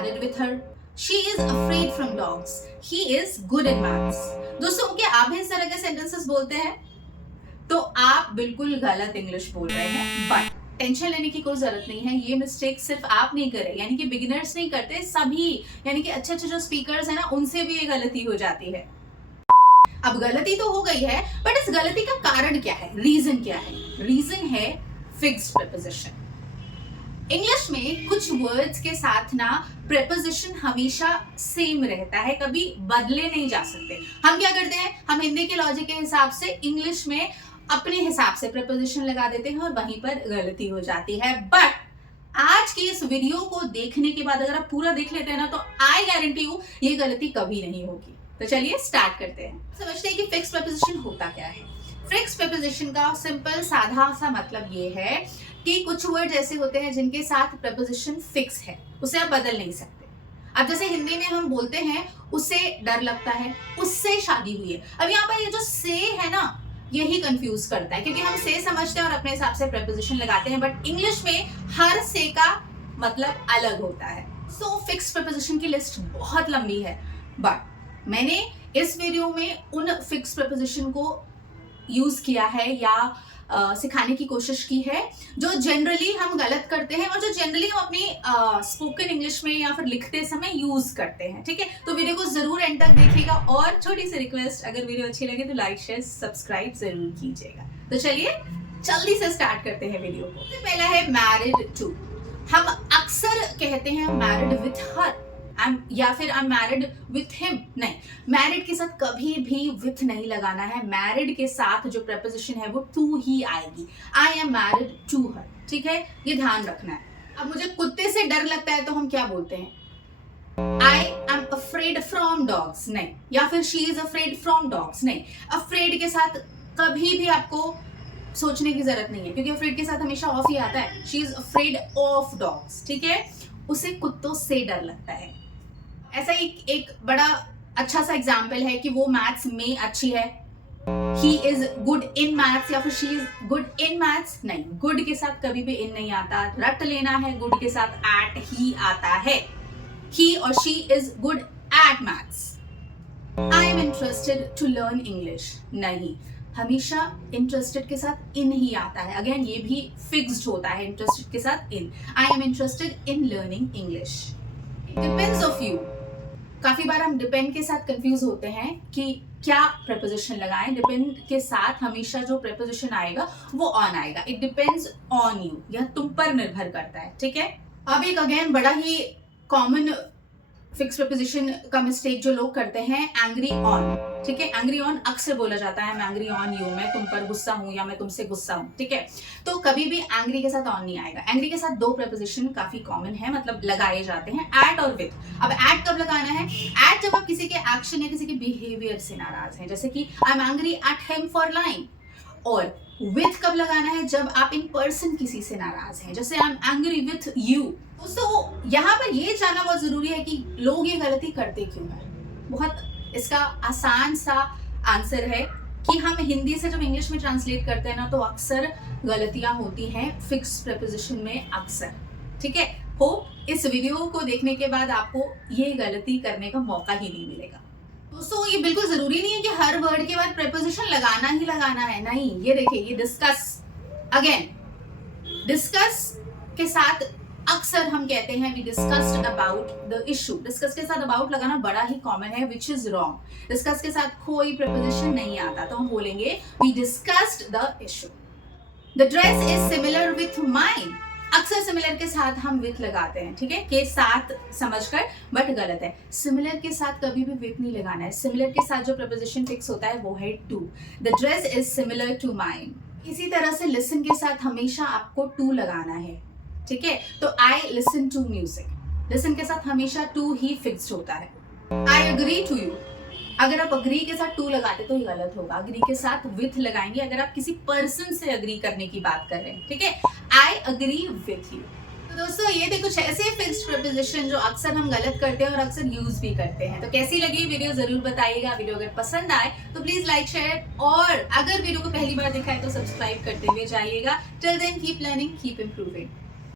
married with her. She is afraid from dogs. He is good in maths. दोस्तों क्या आप भी इस तरह के सेंटेंसेस बोलते हैं? तो आप बिल्कुल गलत इंग्लिश बोल रहे हैं, बट टेंशन लेने की कोई जरूरत नहीं है। ये मिस्टेक सिर्फ आप नहीं कर रहे, यानी कि बिगिनर्स नहीं करते, सभी यानी कि अच्छे अच्छे जो स्पीकर्स हैं ना, उनसे भी ये गलती हो जाती है। अब गलती तो हो गई है, बट इस गलती का कारण क्या है, रीजन क्या है? रीजन है फिक्स्ड प्रीपोजिशन। इंग्लिश में कुछ वर्ड्स के साथ ना प्रीपोजिशन हमेशा सेम रहता है, कभी बदले नहीं जा सकते। हम क्या करते हैं, हम हिंदी के लॉजिक के हिसाब से इंग्लिश में अपने हिसाब से प्रीपोजिशन लगा देते हैं और वहीं पर गलती हो जाती है। बट आज की इस वीडियो को देखने के बाद अगर आप पूरा देख लेते हैं ना, तो आई गारंटी यू ये गलती कभी नहीं होगी। तो चलिए स्टार्ट करते हैं। समझते हैं कि फिक्स्ड प्रीपोजिशन होता क्या है। फिक्स्ड प्रीपोजिशन का सिंपल साधा सा मतलब ये है कि कुछ वर्ड ऐसे होते हैं जिनके साथ प्रीपोजिशन फिक्स है, उसे आप बदल नहीं सकते। अब जैसे हिंदी में हम बोलते हैं उससे डर लगता है, उससे शादी हुई है। अब यहाँ पर ये जो से है ना, यही कंफ्यूज करता है, क्योंकि हम से समझते हैं और अपने हिसाब से प्रीपोजिशन लगाते हैं, बट इंग्लिश में हर से का मतलब अलग होता है। सो फिक्स्ड प्रीपोजिशन की लिस्ट बहुत लंबी है, बट मैंने इस वीडियो में उन फिक्स्ड प्रीपोजिशन को यूज किया है या सिखाने की कोशिश की है जो जनरली हम गलत करते हैं और जो जनरली हम अपनी स्पोकन इंग्लिश में या फिर लिखते समय यूज करते हैं। ठीक है, तो वीडियो को जरूर एंड तक देखिएगा और छोटी सी रिक्वेस्ट, अगर वीडियो अच्छी लगे तो लाइक शेयर सब्सक्राइब जरूर कीजिएगा। तो चलिए जल्दी से स्टार्ट करते हैं वीडियो को। तो पहला है मैरिड टू। हम अक्सर कहते हैं मैरिड विथ हर या फिर आई एम मैरिड विथ हिम। नहीं, मैरिड के साथ कभी भी विथ नहीं लगाना है। मैरिड के साथ जो प्रीपोजिशन है वो टू ही आएगी। I am married to her, ठीक है, ये ध्यान रखना है। अब मुझे कुत्ते से डर लगता है तो हम क्या बोलते हैं, I am afraid from dogs, नहीं, या फिर she is afraid from dogs, नहीं। अफ्रेड के साथ कभी भी आपको सोचने की जरूरत नहीं है, क्योंकि अफ्रेड के साथ हमेशा ऑफ ही आता है। She is afraid of dogs, ठीक है, उसे कुत्तों से डर लगता है। ऐसा एक बड़ा अच्छा सा एग्जाम्पल है कि वो मैथ्स में अच्छी है, he is good in maths या फिर she is good in maths. नहीं, गुड के साथ कभी भी इन नहीं आता, रट लेना है, गुड के साथ एट ही आता है। ही और she is good at maths. I am interested to learn English, नहीं, हमेशा इंटरेस्टेड के साथ इन ही आता है। अगेन ये भी फिक्स्ड होता है, इंटरेस्टेड के साथ in. I am interested in learning English. Depends of you. काफी बार हम डिपेंड के साथ कंफ्यूज होते हैं कि क्या प्रीपोजिशन लगाएं। डिपेंड के साथ हमेशा जो प्रीपोजिशन आएगा वो ऑन आएगा। इट डिपेंड्स ऑन यू, यह तुम पर निर्भर करता है, ठीक है। अब एक अगेन बड़ा ही कॉमन फिक्स प्रीपोजिशन का मिस्टेक जो लोग करते हैं, एंग्री ऑन, ठीक है। एंग्री ऑन अक्सर बोला जाता है, मैं एंग्री ऑन यू, मैं तुम पर गुस्सा हूं या मैं तुमसे गुस्सा हूं, ठीक है। तो कभी भी एंग्री के साथ ऑन नहीं आएगा। एंग्री के साथ दो प्रीपोजिशन काफी कॉमन है, मतलब लगाए जाते हैं, एट और विथ। अब एट कब लगाना है? एट जब आप किसी के एक्शन या किसी के बिहेवियर से नाराज हैं, जैसे कि I am angry at him for lying. और विथ कब लगाना है? जब आप इन पर्सन किसी से नाराज हैं, जैसे I am angry with you. दोस्तों यहाँ पर ये जानना बहुत जरूरी है कि लोग ये गलती करते क्यों हैं। बहुत इसका आसान सा आंसर है कि हम हिंदी से जब इंग्लिश में ट्रांसलेट करते हैं ना, तो अक्सर गलतियां होती हैं फिक्स प्रीपोजिशन में अक्सर, ठीक है। होप इस वीडियो को देखने के बाद आपको ये गलती करने का मौका ही नहीं मिलेगा। दोस्तों ये बिल्कुल जरूरी नहीं है कि हर वर्ड के बाद प्रीपोजिशन लगाना ही लगाना है, नहीं। ये देखिए, ये डिस्कस, अगेन डिस्कस के साथ अक्सर हम कहते हैं we discussed about the issue. Discuss के साथ अबाउट लगाना बड़ा ही कॉमन है, विच इज रॉन्ग। डिस्कस के साथ कोई प्रीपोजिशन नहीं आता, तो हम बोलेंगे we discussed the issue. The dress is similar with mine. अक्सर सिमिलर के साथ हम विथ लगाते हैं, ठीक है, के साथ समझकर, बट गलत है। सिमिलर के साथ कभी भी विथ नहीं लगाना है। सिमिलर के साथ जो प्रीपोजिशन फिक्स होता है वो है to. The dress is similar to mine. इसी तरह से लिसन के साथ हमेशा आपको टू लगाना है, ठीक है। तो I listen to music, listen के साथ हमेशा टू ही फिक्स्ड होता है। आई अग्री टू यू, अगर आप अग्री के साथ टू लगाते तो ये गलत होगा। अग्री के साथ विथ लगाएंगे अगर आप किसी पर्सन से अग्री करने की बात कर रहे हैं, ठीक है। I agree with you. तो दोस्तों ये थे कुछ ऐसे फिक्स्ड प्रीपोजिशन जो अक्सर हम गलत करते हैं और अक्सर यूज भी करते हैं। तो कैसी लगी वीडियो जरूर बताइएगा। वीडियो अगर पसंद आए तो प्लीज लाइक शेयर, और अगर वीडियो को पहली बार देखा है तो सब्सक्राइब करते हुए जाइएगा। Till then keep learning, keep improving.